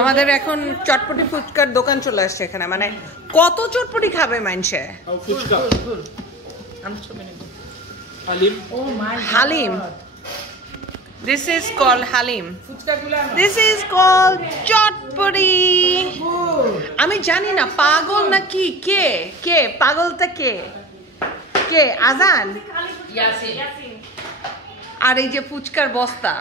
আমাদের এখন চটপটি ফুচকার দোকান চলে আসছে এখানে, মানে কত চটপটি খাবে মানুষে। Halim, this is called Halim, this is called চটপটি। আমি জানি না পাগল নাকি কে কে পাগলটা কে কে আজান আর এই যে ফুচকার বস্তা,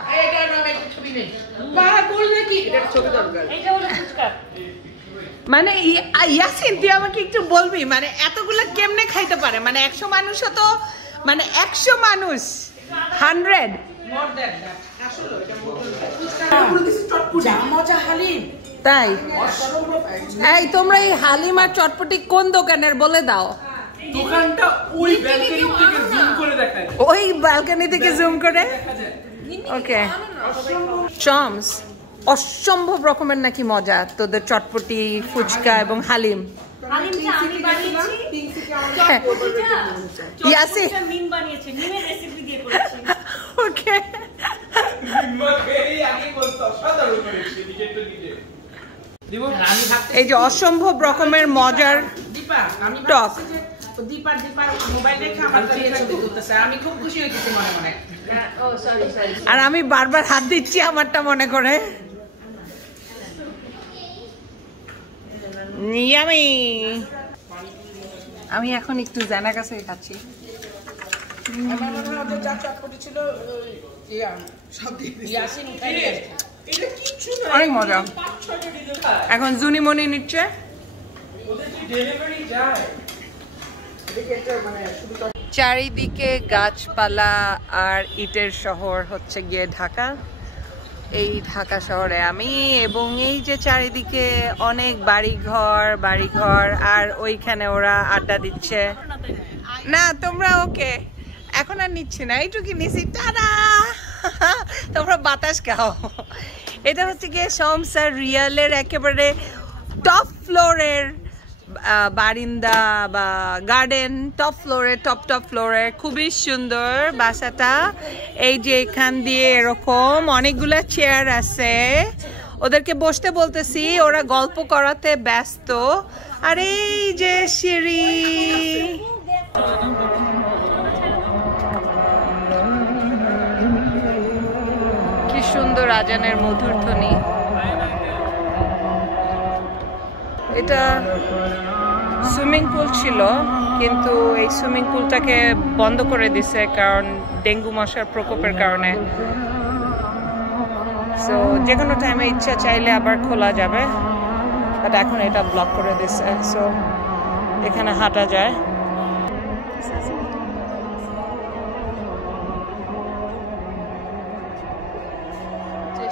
মানে ইয়াসিন তুই আমাকে একটু বলবি মানে এতগুলা কেমনে খাইতে পারে, মানে 100 মানুষ তো, মানে 100 মানুষ 100 তাই। এই তোমরা এই হালিম আর চটপটি কোন দোকানের বলে দাও। দোকানটা ওই ব্যালকনি থেকে জুম করে দেখায়, ওই ব্যালকনি থেকে জুম করে। ওকে চমস, অসম্ভব রকমের নাকি মজা তোদের চটপটি ফুচকা এবং হালিম। ওকে এই যে অসম্ভব রকমের মজার টক। আর আমি বারবার হাত দিচ্ছি আমারটা মনে করে। আমি এখন একটু জানা কাছে খাচ্ছি। অনেক মজা। এখন জুনিমনি নিচ্ছে। চারিদিকে গাছপালা আর ইটের শহর হচ্ছে গিয়ে ঢাকা। এই ঢাকা শহরে আমি, এবং এই যে চারিদিকে অনেক বাড়িঘর আর ওইখানে ওরা আড্ডা দিচ্ছে। না তোমরা ওকে এখন আর নিচ্ছি না, এইটুকু নিচ্ছি। টাটা, তোমরা বাতাস খাও। এটা হচ্ছে গিয়ে শমসার রিয়ালের একেবারে টপ ফ্লোরের বারিন্দা বা গার্ডেন, টপ ফ্লোরে খুবই সুন্দর বাসাটা। এই যে এখান দিয়ে এরকম অনেকগুলা চেয়ার আছে, ওদেরকে বসতে বলতেছি, ওরা গল্প করাতে ব্যস্ত। আর এই যে সিঁড়ি, কি সুন্দর আজানের মধুর ধ্বনি। এটা সুইমিং পুল ছিল, কিন্তু এই সুইমিং পুলটাকে বন্ধ করে দিছে কারণ ডেঙ্গু মশার প্রকোপের কারণে। সো যে কোনো টাইমে ইচ্ছা চাইলে আবার খোলা যাবে, বাট এখন এটা ব্লক করে দিছে। সো এখানে হাঁটা যায়।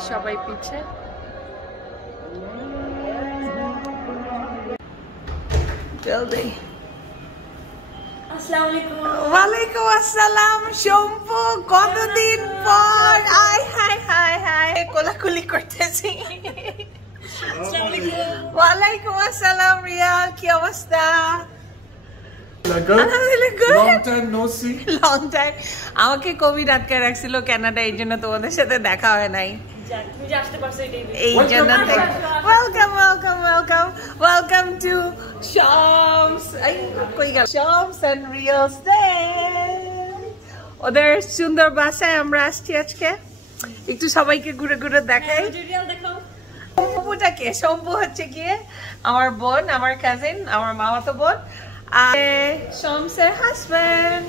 সবাই পিছে। ওয়ালাইকুম আসসালাম শম্পু, কতদিন পর। আয় হাই হাই হাই, কোলাকুলি করতেছি। ওয়ালাইকুম আসসালাম রিয়াল, কি অবস্থা? আমাকে কোভিড আটকে রাখছিল কানাডা, এই জন্য তোমাদের সাথে দেখা হয় নাই। এই জন্য welcome to Shams and Real's Day। ওদের সুন্দর বাসায় আমরা আসছি আজকে, একটু সবাইকে ঘুরে ঘুরে দেখাই। শম্পুটাকে, শম্পু হচ্ছে গিয়ে আমার বোন, আমার কাজিন, আমার মামাতো বোন, আর শমসের হাজবেন্ড।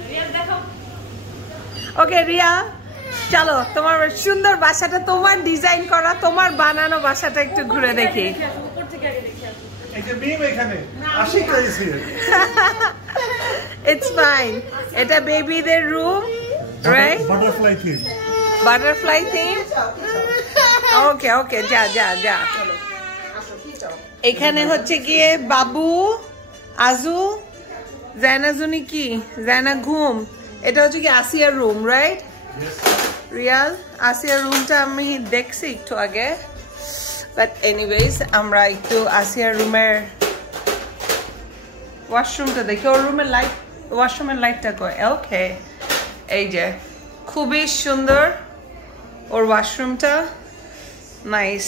ওকে রিয়া, চলো তোমার সুন্দর বাসাটা, তোমার ডিজাইন করা, তোমার বানানো বাসাটা একটু ঘুরে দেখি। It's fine. এটা বেবিদের room, right? Butterfly theme. Okay okay, যা যা যা। এখানে হচ্ছে গিয়ে বাবু, আজু, জায়নাজুনি কি জায়না ঘুম। এটা হচ্ছে কি আসিয়ার রুম, রাইট? রিয়াল, আসিয়ার রুমটা আমি দেখছি একটু আগে, বাট এনিওয়েজ আমরা একটু আসিয়ার রুমের ওয়াশরুমটা দেখি। ওর রুমের লাইট, ওয়াশরুমের লাইটটা কই? ওকে, এই যে খুবই সুন্দর ওর ওয়াশরুমটা, নাইস।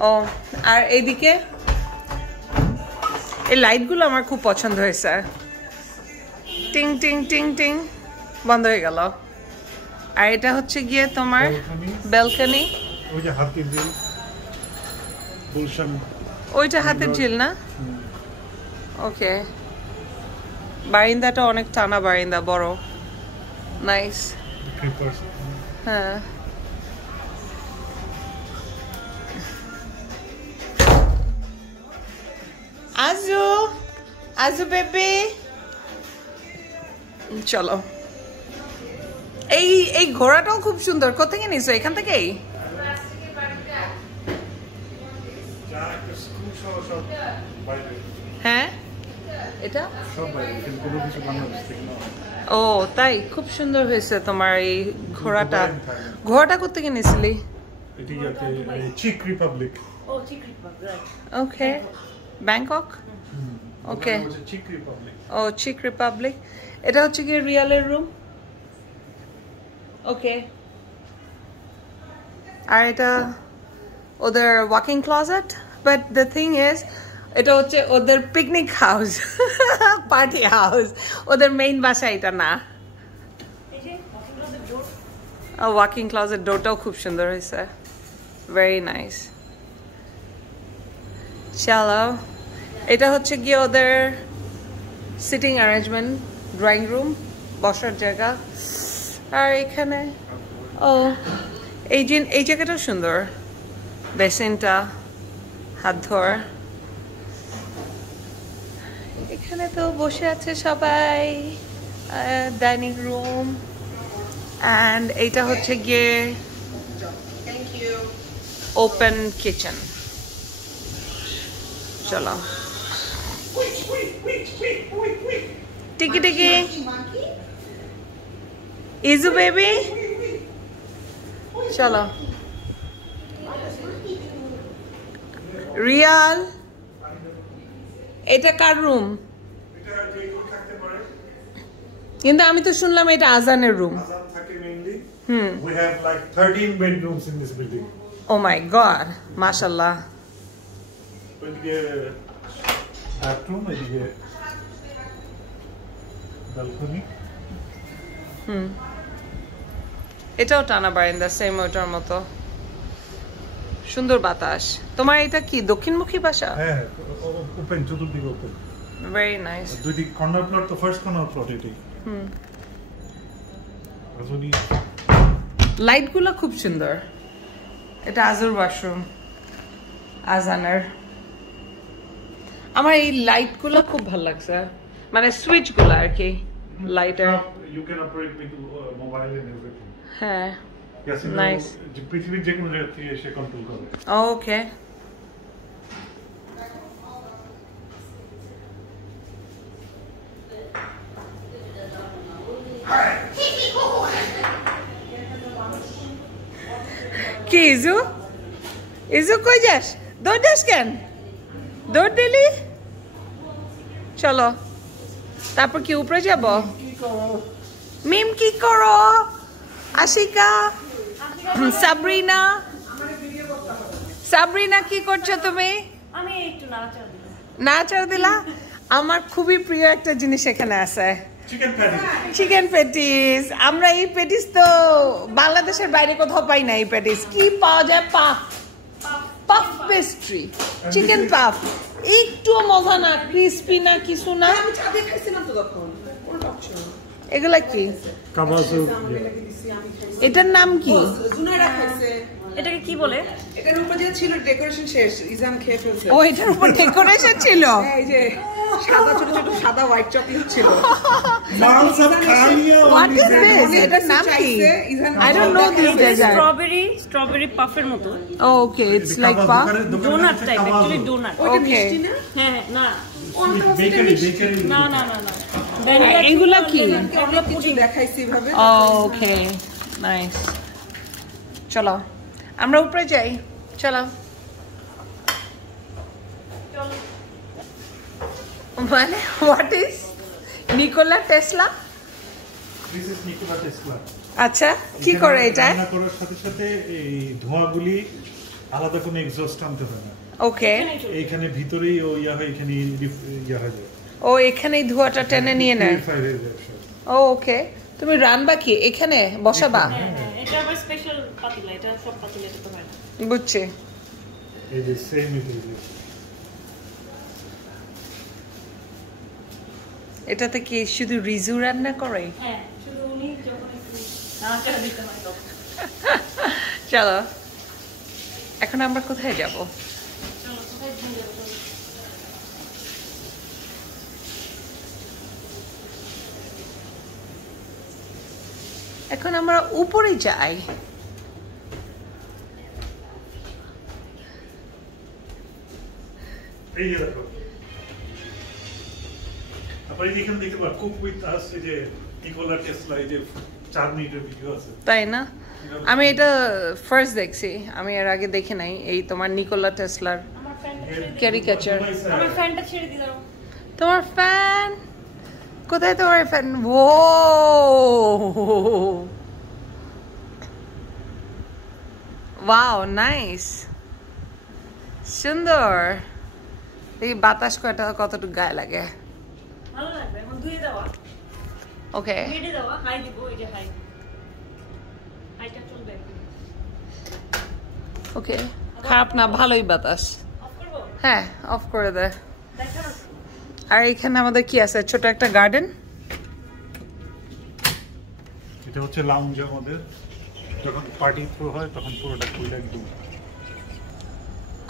ও আর এইদিকে এই লাইটগুলো আমার খুব পছন্দ হয়েছে টিং টিং টিং টিং বন্ধ হয়ে গেল আর এটা হচ্ছে গিয়ে তোমার ব্যালকনি ওই যে হাতের ঝিল গুলশান ওইটা হাতের ঝিল না ওকে বারিন্দাটা অনেক টানা বারিন্দা বড় নাইস হ্যাঁ আজু আজু বেবি চলো এই এই ঘোড়াটাও খুব সুন্দর কোথেকে নিছো এখান থেকেই হ্যাঁ এটা ও তাই খুব সুন্দর হয়েছে তোমার এই ঘোড়াটা ঘোড়াটা কোথেকে নিয়েছিলি চেক রিপাবলিক ওকে ব্যাংকক ওকে চেক রিপাবলিক ও চেক রিপাবলিক এটা হচ্ছে কি রিয়ালের রুম ওকে আর এটা ওদের walking closet but the thing is এটা হচ্ছে ওদের পিকনিক হাউস পার্টি হাউস ওদের মেইন বাসা এটা না ওয়াকিং ক্লোজেট ডোরটাও খুব সুন্দর হয়েছে ভেরি নাইস চলো এটা হচ্ছে গিয়ে ওদের সিটিং অ্যারেঞ্জমেন্ট ড্রয়িং রুম বসার জায়গা আর এখানে ও এই জায়গাটাও সুন্দর বেসিনটা হাত ধোয়ার এখানে তো বসে আছে সবাই ডাইনিং রুম অ্যান্ড এইটা হচ্ছে গিয়ে ওপেন কিচেন চলো টিকি টিকি ইজু বেবি চলো রিয়াল এটা কার রুম কিন্তু আমি তো শুনলাম এটা আজানের room We have like 13 bedrooms in this building. Oh my god, mashallah. ওইদিকে bathroom, ওইদিকে balcony. এটাও টানা বারান্দা সেম ওটার মতো সুন্দর বাতাস তোমার এটা কি দক্ষিণমুখী বাসা হ্যাঁ ওপেন চতুর্দিকে ওপেন ভেরি নাইস দুই দিক কর্নার প্লট তো ফার্স্ট কর্নার প্লট এটাই আসলে লাইটগুলো খুব সুন্দর এটা আজুর ওয়াশরুম আজানের আমার এই লাইটগুলো খুব ভালো লাগছে মানে সুইচগুলো আর কি lighter you can operate with mobile and everything হ্যাঁ yes নাইস পৃথিবীর যে কোনো জায়গা থেকে এসে কন্ট্রোল করে ওকে কি ইজু ইজু কই যাস দৌড় যাস কেন দৌড় দিলি চলো তারপর কি উপরে যাব মিম কি করো আশিকা সাবরিনা সাবরিনা কি করছো তুমি আমি একটু নাড়াচাড়া দিলা আমার খুবই প্রিয় একটা জিনিস এখানে আছে চিকেন প্যাটিস চিকেন প্যাটিস আমরা এই প্যাটিস তো বাংলাদেশের বাইরে কোথাও পাই না এই প্যাটিস কি পাওয়া যায় puff puff pastry chicken puff একটু মজা না ক্রিস্পি না কিছু না এগুলা কি কাবাসু এটার নাম কি এটাকে কি বলে এটার উপর যে ছিল ডেকোরেশন শেষ ইজান খেয়ে ফেলছে ও এটার উপর ডেকোরেশন ছিল এই যে সাদা ছোট ছোট সাদা হোয়াইট চকলেট ছিল লাল সব খালিয়া হোয়াট ইজ দিস এটার নাম কি I don't know this dessert strawberry পাফের মতো okay it's like puff donut type actually donut okay হ্যাঁ না বেকারি না না না না এগুলা কি আমরা কিছু দেখাইছি ভাবে ওকে নাইস চলো আমরা উপরে যাই চলো মানে what is Nikola Tesla this is Nikola Tesla আচ্ছা কি করে এটা রান্না করার সাথে সাথে এই ধোঁয়াগুলি আলাদা কোনো এক্সস্ট আনতে হয় না ওকে এইখানে ভিতরেই ও ইয়া হয় এখানে ইয়া হয়ে যায় ও এখানেই ধোঁয়াটা টেনে নিয়ে নেয় Purifier হয়ে যায় সব। ও ওকে তুমি রান্না কি এখানে বসাবা হ্যাঁ হ্যাঁ এটা আবার স্পেশাল পাতিলা এটা সব পাতিলাতে তো হয় না বুঝছি এই যে সেম এটাতে কি শুধু রিজু রান্না করে হ্যাঁ শুধু উনি যখন একটু নাড়াচাড়া দিতে হয় তখন চলো এখন আমরা কোথায় যাব চলো কোথায় ঘুরে যাবো চলো। এখন আমরা উপরে যাই এই যে দেখো তারপরে এখানে দেখতে পারো কুক উইথ আস এই যে নিকোলা টেসলা এই যে 4 মিনিটের ভিডিও আছে তাই না আমি এটা ফার্স্ট দেখছি আমি এর আগে দেখি নাই এই তোমার নিকোলা টেসলার আমার ফ্যানটা ছেড়ে দিই ক্যারিকেচার আমার ফ্যানটা ছেড়ে দিই দাও তোমার ফ্যান কোথায় তোমার ফ্যান ও ওয়াও নাইস সুন্দর এই বাতাস কতটুকু গায়ে লাগে ভালো লাগবে এখন ধুয়ে দেওয়া ওকে মেডে দেওয়া হাই দিব এই যে হাই হাইটা চলবে ওকে খারাপ না ভালোই বাতাস অফ করবো হ্যাঁ অফ করে দে দেখা না আর এখানে আমাদের কি আছে ছোট একটা গার্ডেন এটা হচ্ছে লাউঞ্জ আমাদের যখন পার্টি প্রো হয় তখন পুরোটা খুলে একদম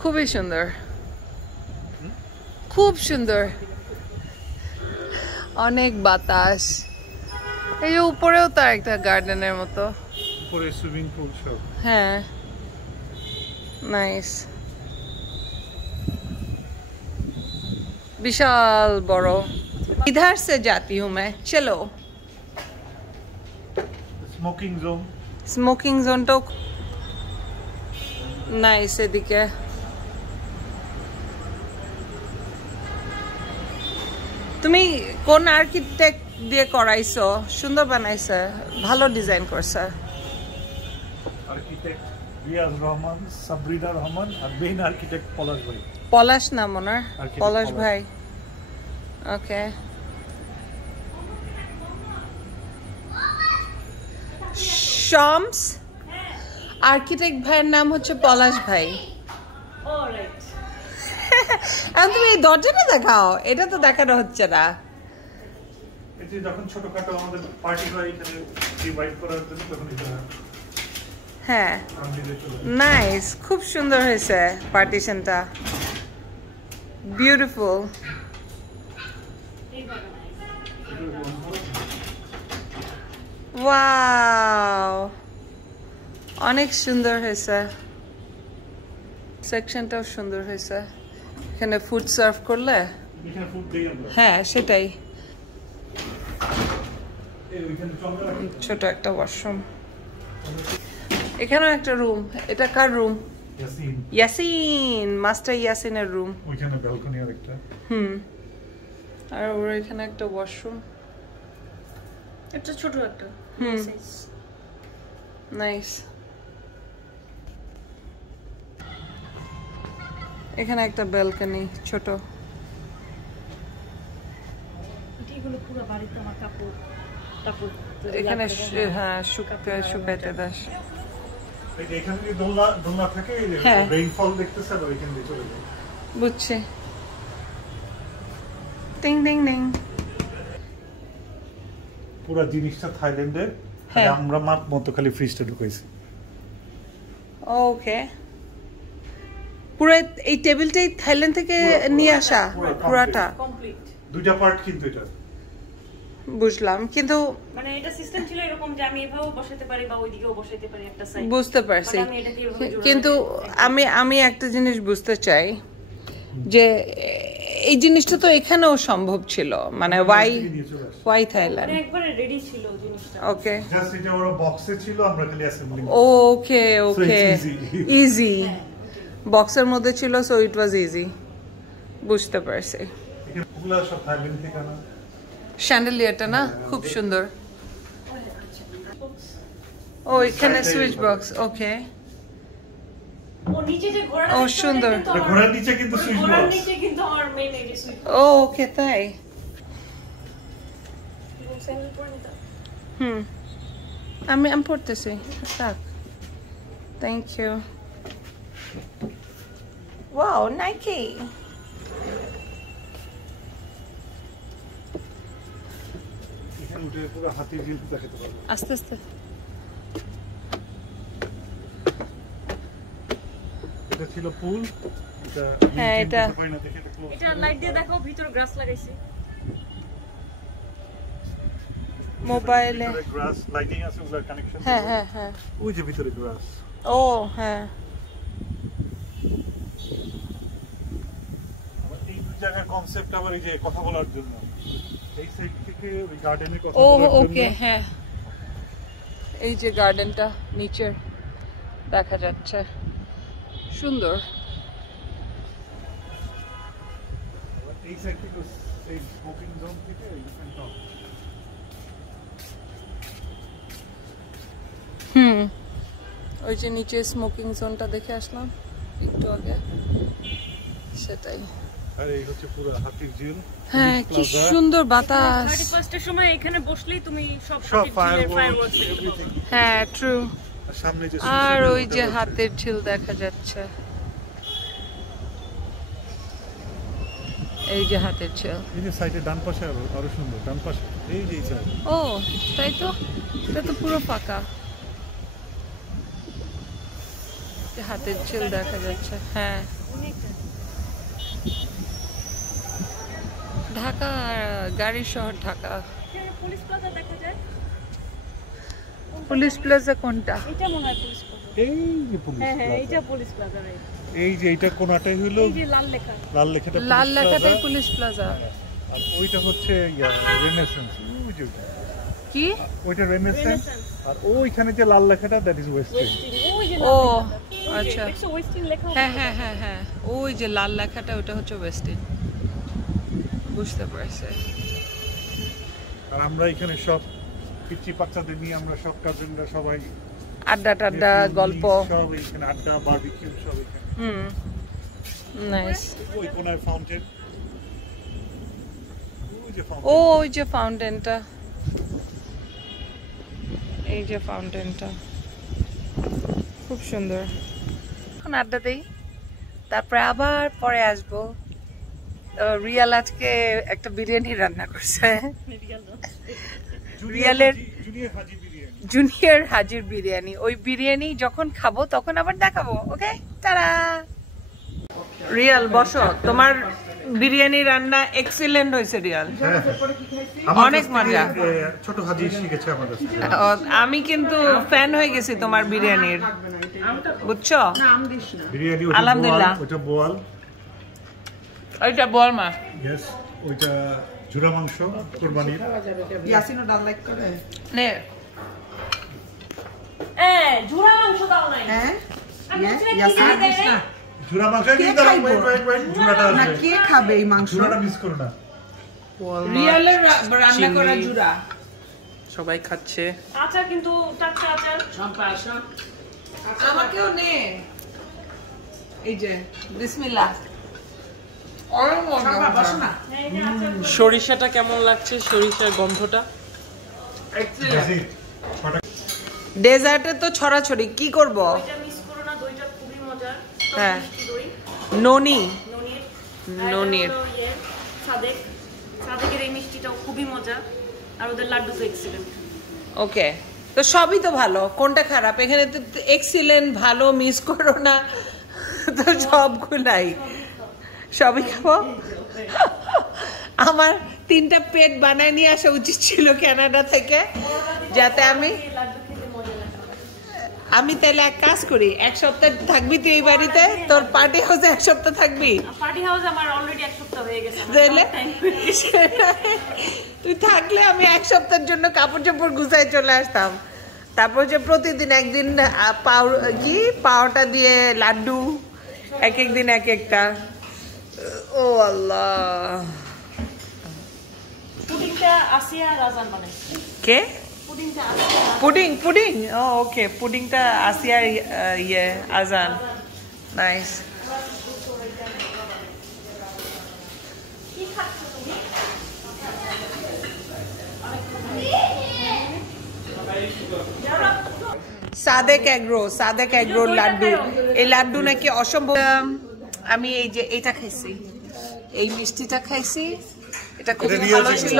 খুবই সুন্দর খুব সুন্দর অনেক বাতাস এই যে উপরেও তার একটা গার্ডেনের মতো উপরে সুইমিং পুল সব হ্যাঁ নাইস विशाल बड़ो इधर से जाती हूँ मैं चलो স্মোকিং জোন স্মোকিং জোনটাও নাইস এদিকে তুমি কোন আর্কিটেক্ট দিয়ে করাইছো সুন্দর বানাইছে ভালো ডিজাইন করছে আর্কিটেক্ট রিয়াজ রহমান সাবরিনা রহমান আর মেইন আর্কিটেক্ট পলাশ ভাই পলাশ নাম ওনার Architect পলাশ পলাশ। ভাই ওকে শামস আর্কিটেক্ট ভাইয়ের নাম হচ্ছে পলাশ ভাই অলরাইট এখন তুমি এই দরজাটা দেখাও এটা তো দেখানো হচ্ছে না এটি যখন ছোটখাটো আমাদের পার্টি হয় এখানে ডিভাইড করার জন্য তখন এটা হ্যাঁ আমি দিয়ে চলে নাইস খুব সুন্দর হয়েছে পার্টিশনটা বিউটিফুল ওয়াও অনেক সুন্দর হয়েছে সেকশনটাও সুন্দর হয়েছে এখানে ফুড সার্ভ করলে এখানে ফুড দেই আমরা হ্যাঁ সেটাই এই ওইখানে চলে রাখি ছোট একটা ওয়াশরুম এখানেও একটা রুম এটা কার রুম ইয়াসিন ইয়াসিন মাস্টার ইয়াসিনের রুম ওইখানে ব্যালকনি আর একটা আর ওর এখানে একটা ওয়াশরুম এটা ছোট একটা size। নাইস এখানে একটা ব্যালকনি ছোট এগুলো পুরো বাড়িতে আমার কাপড় টাপড় এখানে হ্যাঁ শুকাইতে দাস এই যে এখানে যে দোলনা থাকে এই যে হ্যাঁ। রেইনফল দেখতেছে আর ওইখান দিয়ে চলে যায় বুঝছি টিং টিং টিং পুরো জিনিসটা থাইল্যান্ডের হ্যাঁ। আমরা মাপ মতো খালি ফ্রিজটা ঢুকাইছি ওকে পুরো এই টেবিলটাই থাইল্যান্ড থেকে নিয়ে আসা পুরাটা কমপ্লিট দুইটা পার্ট কিন্তু এটা বুঝলাম কিন্তু মানে এটা সিস্টেম ছিল এরকম যে আমি এভাবেও বসাতে পারি বা ওইদিকেও বসাতে পারি একটা সাইড বুঝতে পারছি আমি এটা দিয়ে এভাবে জোড়া কিন্তু লাগাতে আমি একটা জিনিস বুঝতে চাই যে এই জিনিসটা তো এখানেও সম্ভব ছিল মানে ওয়াই থাইল্যান্ড মানে একবারে রেডি ছিল জিনিসটা ওকে জাস্ট এটা ওরা বক্সে ছিল আমরা খালি assembling okay okay it's easy. Easy বক্সের মধ্যে ছিল সো ইট ওয়াজ ইজি বুঝতে পারছি এখানে পুরো সব থাইল্যান্ড থেকে না শ্যান্ডেলিয়ারটা না খুব সুন্দর ও এখানে সুইচ বক্স ওকে ও নিচে যে ঘোড়াটা ও, দেখতে পারে সুন্দর। কিন্তু আমার- ঘোড়ার নিচে কিন্তু সুইচ ঘোড়ার বক্স। নিচে কিন্তু আমার মেইন এই যে সুইচ ও ওকে, তাই। স্যান্ডেল পরে নিতে আমি পড়তেছি, থাক। Thank you. Wow, Nike. এখানে উঠে পুরো হাতির ঝিল দেখাতে পারবো। আস্তে আস্তে। এটা ছিল পুল, এটা হ্যাঁ, এটা হয় না দেখে এটা close এটা লাইট দিয়ে দেখো ভিতর গ্রাস লাগাইছি মোবাইলে। ভিতরে গ্রাস লাইটিং আছে, ওগুলোর কানেকশন। হ্যাঁ হ্যাঁ হ্যাঁ। ওই যে ভিতরে গ্রাস। ও হ্যাঁ। আবার এই দুই জায়গার কনসেপ্ট আবার এই যে কথা বলার জন্য, এই সাইড থেকে ওই গার্ডেনে কথা ও বলার ওকে, জন্য। হ্যাঁ। এই যে গার্ডেনটা নিচে দেখা যাচ্ছে, সুন্দর। আবার এই সাইড থেকে এই স্মোকিং জোন থেকে ডিফারেন্ট টপ। ওই যে নিচে স্মোকিং জোনটা দেখে আসলাম একটু আগে, সেটাই। আর এই হচ্ছে পুরো হাতির ঝিল। হ্যাঁ, কি সুন্দর বাতাস। 31 এর সময় এখানে বসলেই তুমি সব সব ফায়ারওয়ার্কস ফায়ারওয়ার্কস দেখতে পাবে এভরিথিং। হ্যাঁ, ট্রু। সামনে যে আর সুইসাইড ওই যে হোটেল আছে। হাতের ঝিল দেখা যাচ্ছে, এই যে হাতের ঝিল। এই যে সাইডে ডান পাশে আরো সুন্দর, ডান পাশে এই যে সাইড। ও তাই তো, এটা তো পুরো ফাঁকা। যে হাতের ঝিল দেখা যাচ্ছে। হ্যাঁ, ঢাকা গাড়ির শহর ঢাকা। এখানে পুলিশ প্লাজা দেখা যায়। পুলিশ প্লাজা কোনটা? এটা মনে হয় পুলিশ প্লাজা। এই যে পুলিশ হ্যাঁ হ্যাঁ, প্লাজা। এইটা পুলিশ প্লাজা রাইট। এই যে এইটা কোনাটাই হলো এই যে লাল লেখা। লাল লেখাটা লাল পুলিশ লেখাটাই প্লাজা। Police plaza. আর ওইটা হচ্ছে রেনেসান্স। ওই যে ওইটা। কি? ওইটা রেনেসান্স। আর ওইখানে যে লাল লেখাটা দ্যাট ইজ ওয়েস্টার্ন। ওই যে ও লাল আচ্ছা, দেখছো ওয়েস্টিন লেখা। হ্যাঁ হ্যাঁ হ্যাঁ হ্যাঁ, ওই যে লাল লেখাটা ওটা হচ্ছে ওয়েস্টিন। বুঝতে পারছি। আর আমরা এখানে সব পিচ্চি বাচ্চাদের নিয়ে আমরা সব কাজিনরা সবাই আড্ডা টাড্ডা, গল্প। সব এখানে আড্ডা, বারবিকিউ সব এখানে। নাইস। ওই কোনায় ফাউন্টেন। ওই যে ও ফাউন্টেন। ওই যে ফাউন্টেনটা, এই যে ফাউন্টেনটা খুব সুন্দর। এখন আড্ডা দেই, তারপরে আবার পরে আসবো। রিয়াল আজকে একটা বিরিয়ানি রান্না করছে, রিয়ালের জুনিয়র হাজি বিরিয়ানি। জুনিয়র হাজির বিরিয়ানি। ওই বিরিয়ানি যখন খাবো তখন আবার দেখাবো। ওকে, টাটা। রিয়াল বসো, তোমার বিরিয়ানি রান্না এক্সিলেন্ট হয়েছে রিয়াল। অনেক মজা। ছোট হাজি শিখেছে আমাদের কাছে। আমি কিন্তু ফ্যান হয়ে গেছি তোমার বিরিয়ানির, বুঝছো? বিরিয়ানি আলহামদুলিল্লাহ। ওটা বোয়াল। ওইটা বল মা। ইয়েস, ওইটা জুরা মাংস কুরবানির। ইয়াসিনও ডাল লাইক করে। নে, ঝুরা মাংস দাও নাই। হ্যাঁ, আমি বলছি না, কি ইয়াসিন জানি দেয় না? জুরা মাংস কে কিন্তু খাইবো? জুরাটা না, আছে। কে খাবে এই মাংস? জুরাটা মিস করো না। রিয়ালের রান্না করা চিংড়ি। জুরা সবাই খাচ্ছে। আচার কিন্তু টাটকা আচার। আমাকেও নে। এই যে বিসমিল্লাহ। অনেক মজা। বসো না। হ্যাঁ, এটা আচার। সরিষাটা কেমন লাগছে? সরিষার গন্ধটা এক্সিলেন্ট। ডেজার্টে তো ছড়াছড়ি, কি করব? দইটা মিস করো না, দইটা খুবই মজার। হ্যাঁ। মিষ্টি দই, ননি। ননির। ননির। আর এটা হলো সাদেক। সাদেকের এই মিষ্টিটাও খুবই মজা। আর ওদের লাড্ডু তো এক্সিলেন্ট। ওকে, তো সবই তো ভালো, কোনটা খারাপ? এখানে তো এক্সিলেন্ট, ভালো, মিস করো না, তো সবগুলাই সবই খাবো। আমার 3টা পেট বানায় নিয়ে আসা উচিত ছিল কানাডা থেকে, যাতে আমি তাহলে এক কাজ করি, 1 সপ্তাহ থাকবি তুই এই বাড়িতে, তোর পার্টি হাউসে 1 সপ্তাহ থাকবি। পার্টি হাউস আমার অলরেডি 1 সপ্তাহ হয়ে গেছে। তাহলে তুই থাকলে আমি 1 সপ্তাহের জন্য কাপড় চোপড় গুছাই চলে আসতাম। তারপর যে প্রতিদিন একদিন পাওটা দিয়ে লাড্ডু, এক একদিন এক একটা। ও আল্লাহ। পুডিংটা আসিয়া রাজান বানায়। কে? পুডিংটা আসিয়া। পুডিং? ও ওকে, পুডিংটা আসিয়ার ইয়ে আজান। নাইস। সাদেক এগ্রো লাড্ডু, এই লাড্ডু নাকি অসম্ভব। আমি এই যে এটা খাইছি, এই মিষ্টিটা খাইছি, এটা খুবই ভালো ছিল।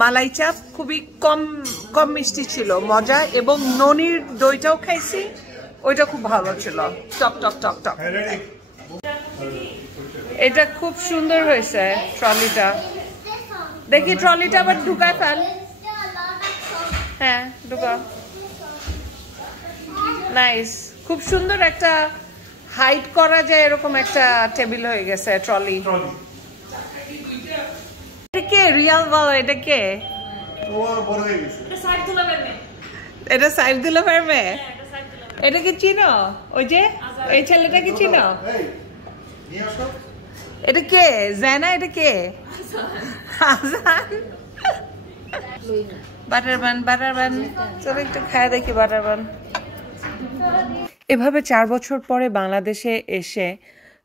মালাই চাপ খুবই কম মিষ্টি ছিল, মজা। এবং ননির দইটাও খাইছি, ওইটা খুব ভালো ছিল, টক টক টক টক। এটা খুব সুন্দর হয়েছে ট্রলিটা। দেখি ট্রলিটা আবার ঢুকায় ফেল। হ্যাঁ ঢুকা। নাইস, খুব সুন্দর একটা হাইট করা যায় এরকম একটা টেবিল হয়ে গেছে ট্রলি। এটা কে রিয়াল বলো, এটা কে? এটা সাইফুল্লাহ ভাইয়ের মেয়ে। এটা কি চিনো? ওই যে এই ছেলেটা কি চিনো? এটা কে? জানা এটা কে? বাটার বান চলো একটু খায় দেখি বাটার বান। এভাবে 4 বছর পরে বাংলাদেশে এসে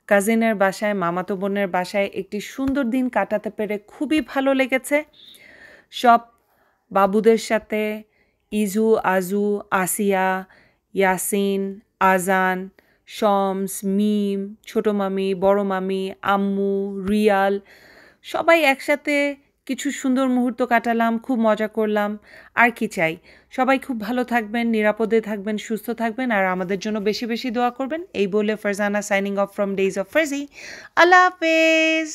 কাজিনের বাসায়, মামাতো বোনের বাসায় একটি সুন্দর দিন কাটাতে পেরে খুবই ভালো লেগেছে। সব বাবুদের সাথে, ইজু, আজু, আসিয়া, ইয়াসিন, আজান, শমস, মিম, ছোট মামি, বড় মামি, আম্মু, রিয়াল, সবাই একসাথে কিছু সুন্দর মুহূর্ত কাটালাম, খুব মজা করলাম। আর কি চাই? সবাই খুব ভালো থাকবেন, নিরাপদে থাকবেন, সুস্থ থাকবেন, আর আমাদের জন্য বেশি বেশি দোয়া করবেন। এই বলে Farzana signing off from days of Farzi. আল্লাহ হাফেজ।